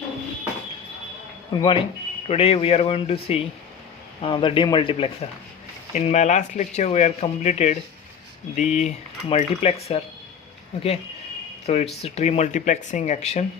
Good morning. Today we are going to see the demultiplexer. In my last lecture we have completed the multiplexer. Okay, so it's tree multiplexing action,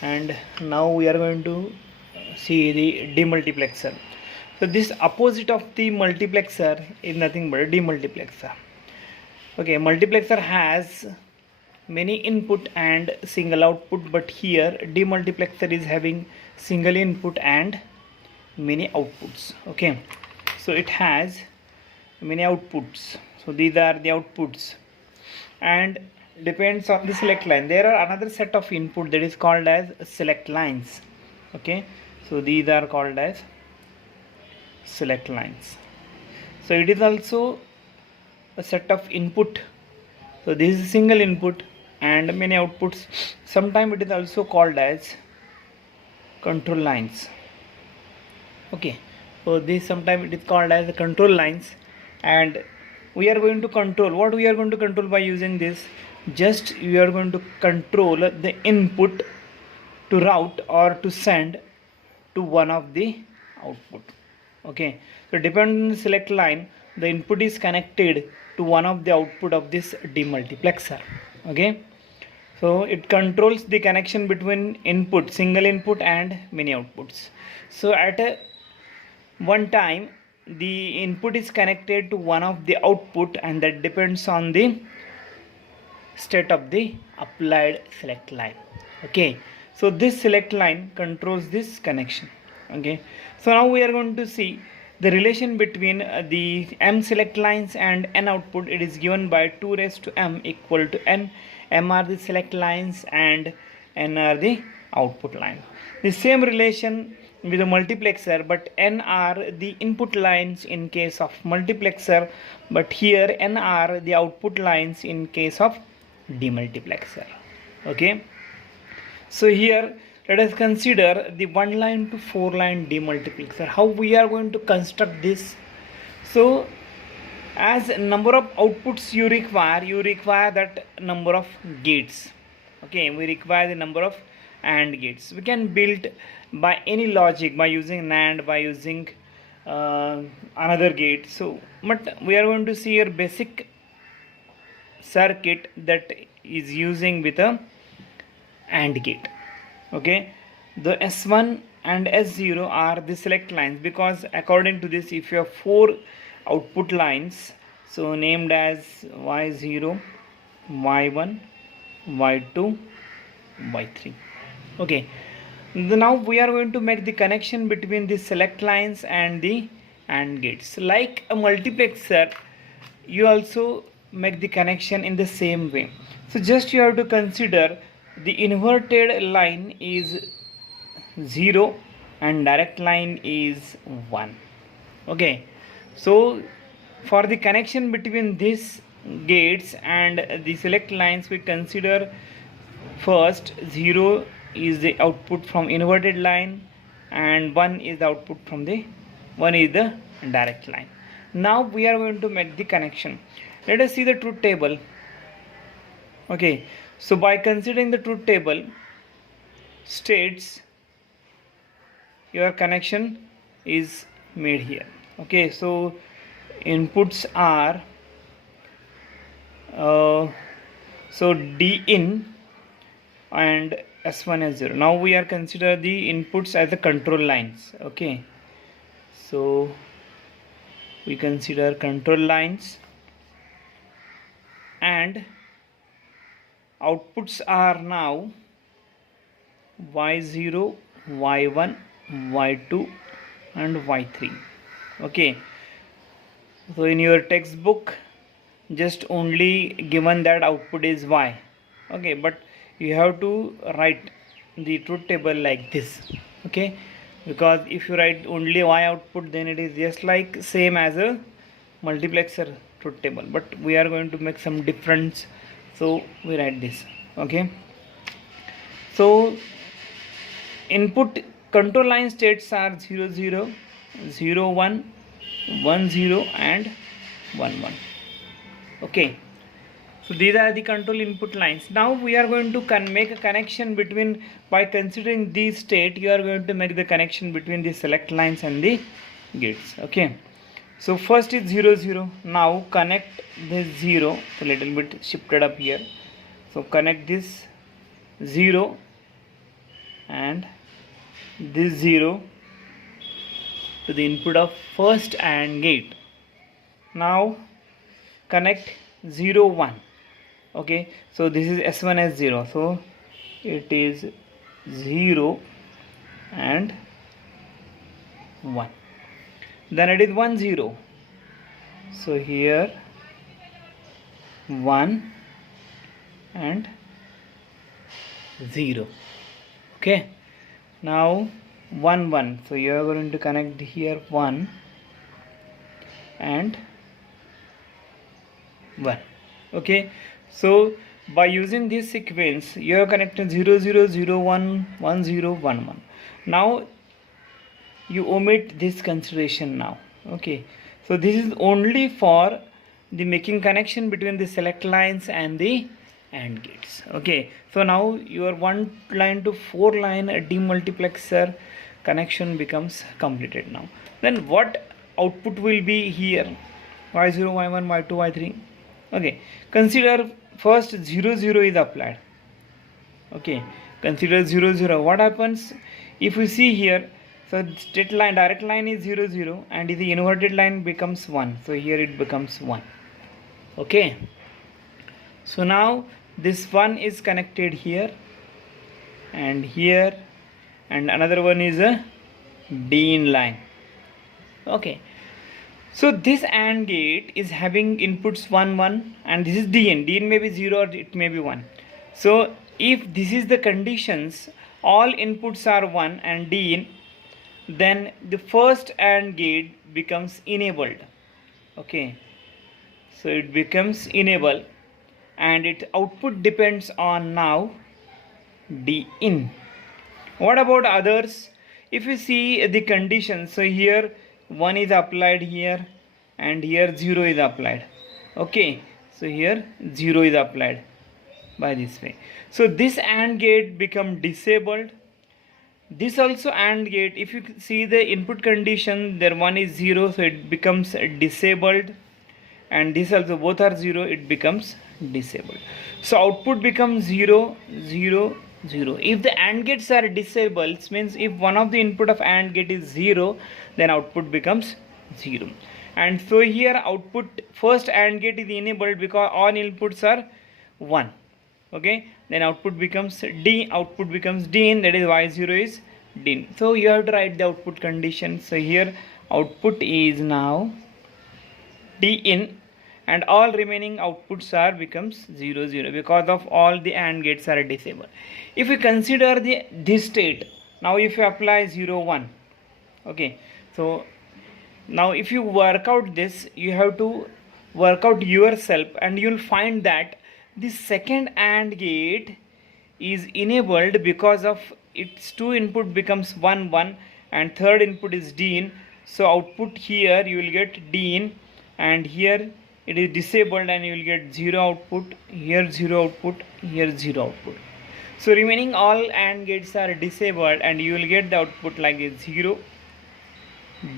and now we are going to see the demultiplexer. So this opposite of the multiplexer is nothing but a demultiplexer. Okay, multiplexer has many input and single output, but here demultiplexer is having single input and many outputs. Okay, so it has many outputs, so these are the outputs, and depends on the select line. There are another set of input that is called as select lines. Okay, so these are called as select lines. So it is also a set of input, so this is single input and many outputs. Sometimes it is also called as control lines. Okay, so this sometimes it is called as control lines, and we are going to control. What we are going to control by using this? Just we are going to control the input to route or to send to one of the output. Okay, so depending on the select line, the input is connected to one of the output of this demultiplexer. Okay, so it controls the connection between input, single input and many outputs. So at one time the input is connected to one of the output, and that depends on the state of the applied select line. Okay, so this select line controls this connection. Okay, so now we are going to see the relation between the m select lines and n output. It is given by 2 raised to m equal to n. M are the select lines and n are the output line. The same relation with the multiplexer, but n are the input lines in case of multiplexer, but here n are the output lines in case of demultiplexer. Okay, so here let us consider the 1 line to 4 line demultiplexer. How we are going to construct this? So as number of outputs you require that number of gates. Okay, we require the number of AND gates. We can build by any logic, by using NAND, by using another gate. So but we are going to see a basic circuit that is using with a AND gate. Okay, the S1 and S0 are the select lines, because according to this, if you have 4 output lines, so named as Y0, Y1, Y2, Y3. Okay, now we are going to make the connection between the select lines and the AND gates. Like a multiplexer, you also make the connection in the same way. So just you have to consider the inverted line is 0 and direct line is 1. Okay, so for the connection between these gates and the select lines, we consider first 0 is the output from inverted line and 1 is the output from the direct line. Now we are going to make the connection. Let us see the truth table. Okay, so by considering the truth table states your connection is made here. Okay, so inputs are so D in and S1 S0. Now we are consider the inputs as the control lines. Okay, so we consider control lines, and outputs are now Y0, Y1, Y2 and Y3. Okay, so in your textbook just only given that output is Y. Okay, but you have to write the truth table like this. Okay, because if you write only Y output, then it is just like same as a multiplexer truth table, but we are going to make some difference, so we write this. Okay, so input control line states are 0 0, 0 1, 1 0 and 1 1. Okay, So these are the control input lines. Now we are going to make a connection between, by considering these state, you are going to make the connection between the select lines and the gates. Okay. So first is 0 0. Now connect this 0. So little bit shifted up here. So connect this 0 and this 0 to the input of first AND gate. Now connect 0 1. Okay, so this is S1 S0, so it is 0 and 1. Then it is 1 0. So here 1 and 0. Okay, now 1 1. So you are going to connect here 1 and 1. Okay, so by using this sequence you are connected 0 0 0 1 1 0 1 1. Now you omit this consideration now. Okay, so this is only for the making connection between the select lines and the AND gates. Okay, so now your 1 line to 4 line demultiplexer connection becomes completed. Now then what output will be here? Y0 Y1 Y2 Y3. Okay, consider first 0 0 is applied. Okay, consider 0 0. What happens if we see here? So straight line, direct line is 0 0 and the inverted line becomes 1. So here it becomes 1. Okay, so now this one is connected here and here, and another one is a DIN line. Okay, so this AND gate is having inputs 1 1 and this is DIN. DIN may be 0 or it may be 1. So if this is the conditions, all inputs are 1 and DIN, then the first AND gate becomes enabled. Okay, so it becomes enable and its output depends on now DIN. What about others? If you see the conditions, so here 1 is applied here and here 0 is applied. Okay, so here 0 is applied by this way. So this AND gate become disabled. This also AND gate, if you see the input condition, there 1 is 0, so it becomes disabled, and this also both are 0, it becomes disabled. So output becomes 0 0 0. If the AND gates are disabled, it means if one of the input of AND gate is 0, then output becomes 0. And so here output first AND gate is enabled because all inputs are 1. Okay, then output becomes D, output becomes DIN, that is Y0 is DIN. So you have to write the output condition. So here output is now DIN and all remaining outputs are becomes 0 0 because of all the AND gates are disabled. If we consider this state, now if you apply 0 1, okay, so now if you work out this, you have to work out yourself and you will find that the second AND gate is enabled because of its two input becomes 1 1 and third input is DIN. So output here you will get DIN and here it is disabled and you will get 0 output, here 0 output, here 0 output. So remaining all AND gates are disabled and you will get the output like a 0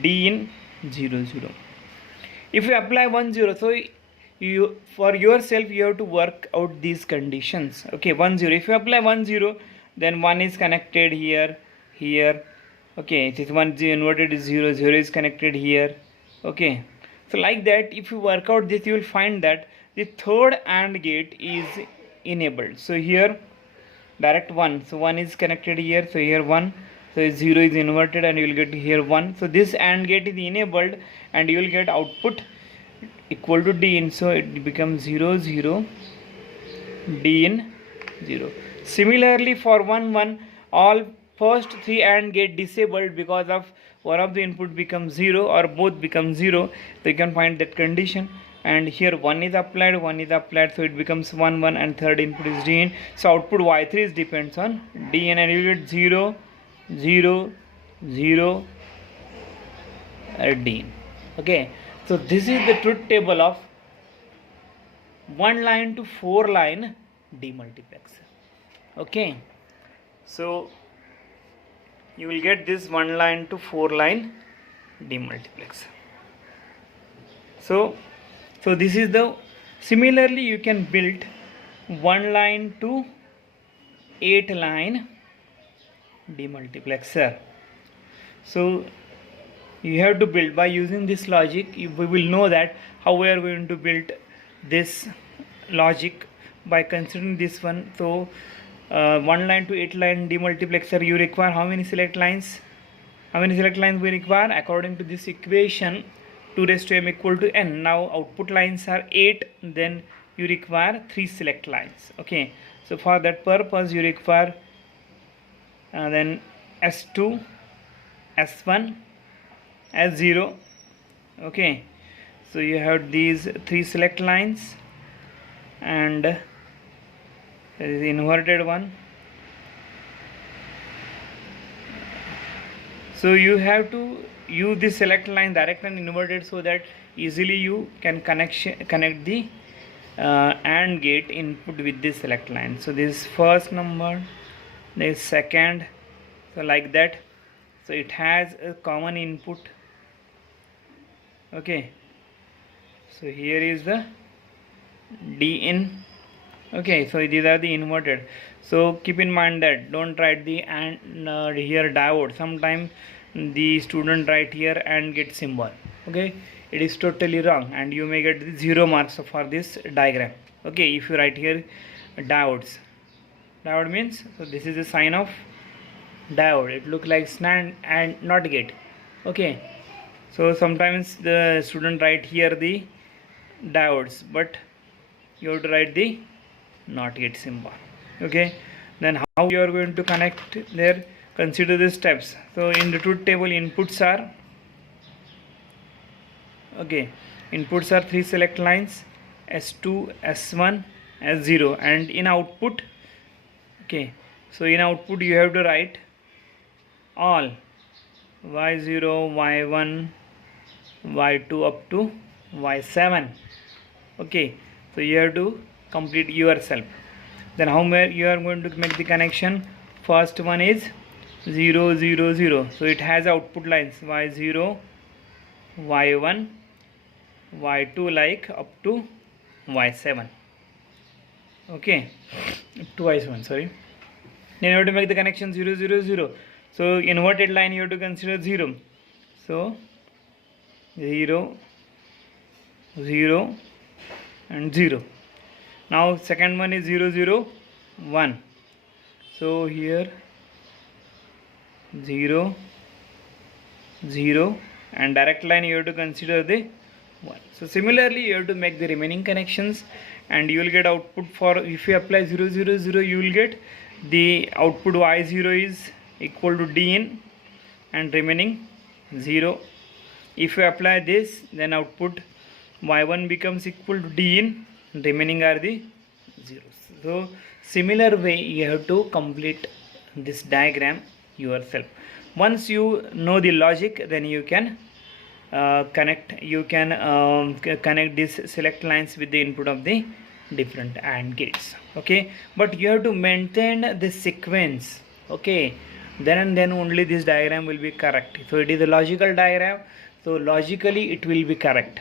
DIN 0 0. If you apply 1 0, so you for yourself you have to work out these conditions. Okay, 1 0, if you apply 1 0, then 1 is connected here, here. Okay, this 1 inverted is 0 0 is connected here. Okay, so like that if you work out this, you will find that the third AND gate is enabled. So here direct 1, so 1 is connected here, so here 1, so 0 is inverted and you will get here 1. So this AND gate is enabled and you will get output equal to DIN, so it becomes 0 0 DIN 0. Similarly for 1 1, all first 3 AND gate disabled because of one of the input becomes 0 or both become 0, so you can find that condition. And here 1 is applied, 1 is applied, so it becomes 1 1 and third input is DIN. So output Y3 is depends on DIN and you get 0 0 0 DIN. Okay, so this is the truth table of 1 line to 4 line demultiplexer. Okay, so you will get this 1 line to 4 line demultiplexer. So this is the, similarly you can build 1 line to 8 line demultiplexer. So you have to build by using this logic. We will know that how we are going to build this logic by considering this one. So 1 line to 8 line demultiplexer, you require how many select lines? How many select lines we require? According to this equation, 2 raised to m equal to n. Now output lines are 8, then you require 3 select lines. Okay, so for that purpose you require then S2, S1, S0. Okay, so you have these 3 select lines, and there is the inverted one. So you have to use this select line direct and inverted so that easily you can connect the AND gate input with this select line. So this first number, this second, so like that. So it has a common input. Okay, so here is the D in. Okay, so these are the inverted. So keep in mind that don't write the AND here diode. Sometimes the student write here and get symbol. Okay, it is totally wrong, and you may get 0 marks for this diagram. Okay, if you write here diodes, diode means, so this is the sign of diode. It look like SNAND and NOT gate. Okay, so sometimes the student write here the diodes, but you have to write the NOT gate symbol. Okay, then how you are going to connect there? Consider the steps. So in the truth table, inputs are, okay, inputs are 3 select lines, S2, S1, S0, and in output, okay, so in output you have to write all Y0, Y1, Y2 up to Y7. Okay, so you have to complete yourself. Then how you are going to make the connection? First one is 0, 0, 0. So it has output lines Y0, Y1, Y2 like up to Y7. Okay, up to Y7, sorry. Then you have to make the connection 0, 0, 0. So inverted line you have to consider 0. So 0, 0 and 0. Now second one is 0, 0, 1. So here 0, 0, and direct line you have to consider the 1. So similarly you have to make the remaining connections, and you will get output for, if you apply 0, 0, 0, you will get the output Y0 is equal to D in and remaining 0. If you apply this, then output Y1 becomes equal to D in, remaining are the zeros. So similar way you have to complete this diagram yourself. Once you know the logic, then you can connect these select lines with the input of the different AND gates. Okay, but you have to maintain the sequence. Okay, then and then only this diagram will be correct. So it is a logical diagram, so logically it will be correct.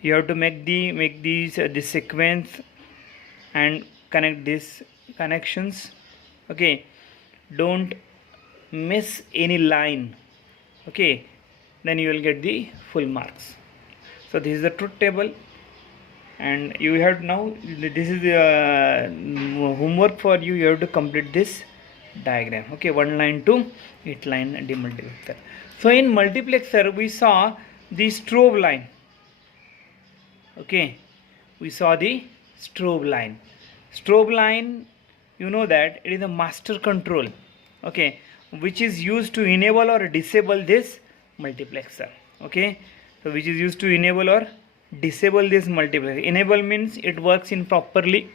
You have to make this sequence and connect these connections. Okay, don't miss any line. Okay, then you will get the full marks. So this is the truth table, and you have now, this is the homework for you. You have to complete this diagram. Okay, 1 line to 8 line demultiplexer. So in multiplexer we saw the strobe line. Okay, we saw the strobe line. Strobe line, you know that it is a master control, okay, which is used to enable or disable this multiplexer. Okay, so which is used to enable or disable this multiplexer. Enable means it works in properly.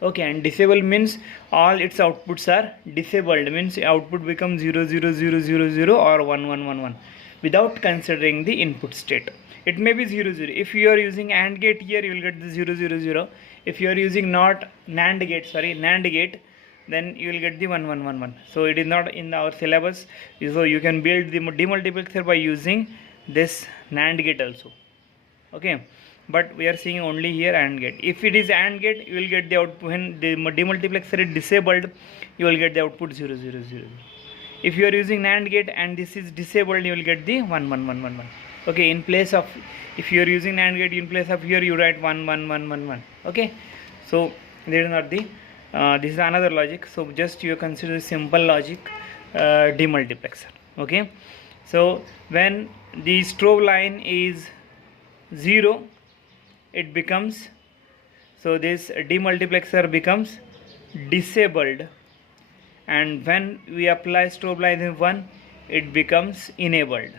Okay, and disable means all its outputs are disabled, means output becomes 0, 0, 0, 0, 0 or 1, 1, 1, 1 without considering the input state. It may be 0, 0. If you are using AND gate here, you will get the 0, 0, 0. If you are using not NAND gate, then you will get the 1 1 1 1. So it is not in our syllabus. So you can build the demultiplexer by using this NAND gate also. Okay, but we are seeing only here AND gate. If it is AND gate, you will get the output. When the demultiplexer is disabled, you will get the output 0 0 0. If you are using NAND gate and this is disabled, you will get the 1 1 1 1 1. Okay, in place of, if you are using NAND gate, in place of here you write 1 1 1 1 1. Okay, so there is not the this is another logic. So just you consider the simple logic demultiplexer. Okay, so when the strobe line is 0, it becomes, so this demultiplexer becomes disabled, and when we apply strobe line in 1, it becomes enabled.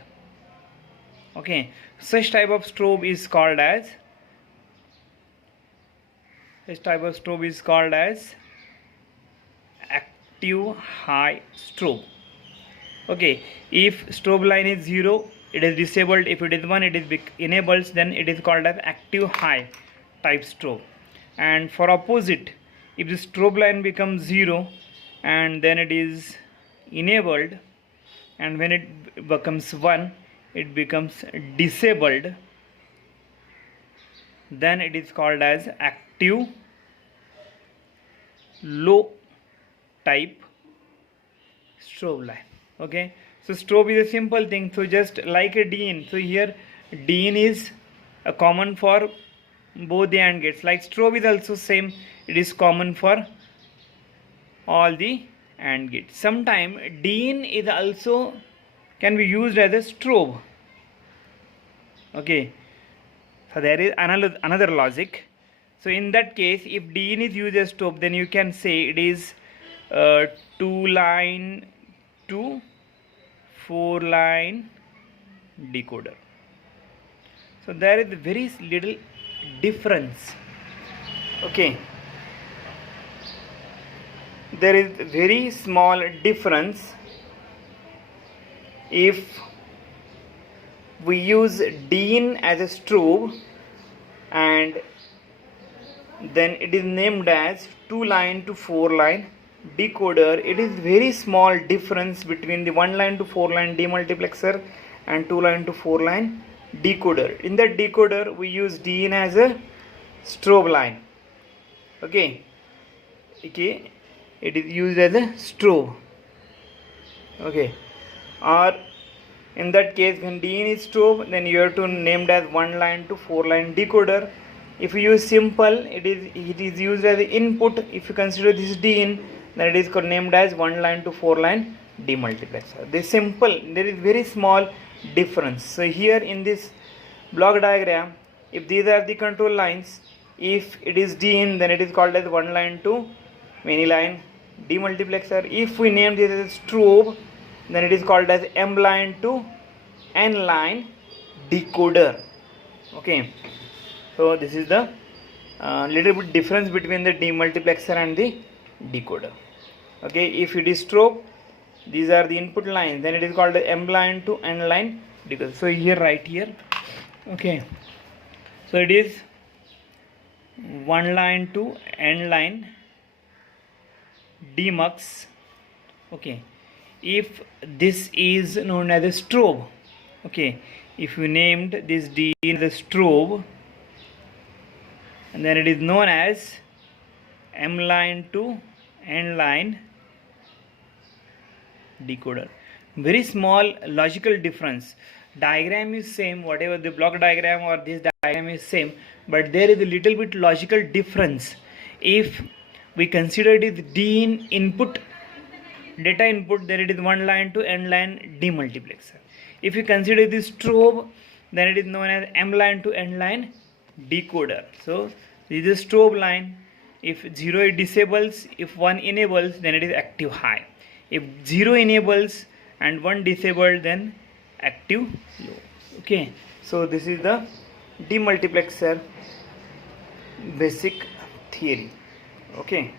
Okay, such type of strobe is called as active high strobe. Okay, if strobe line is 0, it is disabled. If it is 1, it is enabled. Then it is called as active high type strobe. And for opposite, if the strobe line becomes 0 and then it is enabled, and when it becomes 1, it becomes disabled, then it is called as active low type strobe line. Okay, so strobe is a simple thing. So just like a DIN, so here DIN is a common for both the AND gates. Like strobe is also same, it is common for all the AND gates. Sometimes DIN is also can be used as a strobe. Okay, so there is another logic. So in that case, if DIN is used as strobe, then you can say it is 2-line to 4-line decoder. So there is very little difference. Okay, there is very small difference if we use DIN as a strobe and then it is named as 2-line to 4-line decoder. It is very small difference between the 1-line to 4-line demultiplexer and 2-line to 4-line decoder. In that decoder, we use DIN as a strobe line. Okay, it is used as a strobe. Okay, or in that case, when DIN is strobe, then you have to name it as 1-line to 4-line decoder. If you use simple, it is used as input. If you consider this DIN, then it is named as 1-line to 4-line demultiplexer. This simple, there is very small difference. So here in this block diagram, if these are the control lines, if it is DIN, then it is called as 1-line to many-line demultiplexer. If we name this as strobe, then it is called as M-line to N-line decoder. Okay, so this is the little bit difference between the demultiplexer and the decoder. Okay, if it is strobe, these are the input lines, then it is called the M-line to N-line decoder. So here, right here. Okay, so it is 1-line to N-line demux. Okay, if this is known as a strobe. Okay, if you named this D as a strobe, and then it is known as M-line to N-line decoder. Very small logical difference. Diagram is same, whatever the block diagram or this diagram is same, but there is a little bit logical difference. If we consider it is DIN input, data input, then it is 1-line to N-line demultiplexer. If you consider this strobe, then it is known as M-line to N-line decoder. So this is strobe line. If 0 it disables, if 1 enables, then it is active high. If 0 enables and 1 disabled, then active low. Okay, so this is the demultiplexer basic theory. Okay.